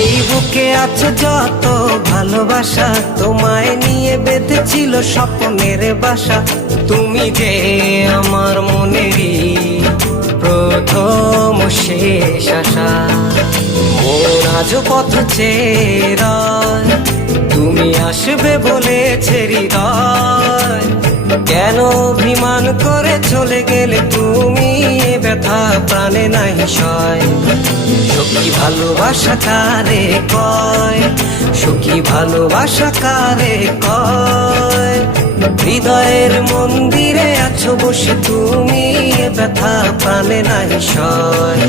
এই বুকে আছে যত ভালোবাসা, তোমায় নিয়ে বেঁধেছিল স্বপ্নের বাসা। তুমি যে আমার মনেরই প্রথম শেষ আশা। মন আজ পথ চেয়ে রয়, তুমি আসবে বলেছে হৃদয়। কেন অভিমান করে চলে গেলে তুমি, এ ব্যথা প্রাণে নাই সয়। সখী ভালোবাসা কারে কয়, সখী ভালোবাসা কারে কয়। হৃদয়ের মন্দিরে আছো বসে তুমি, এ ব্যথা প্রাণে নাই সয়।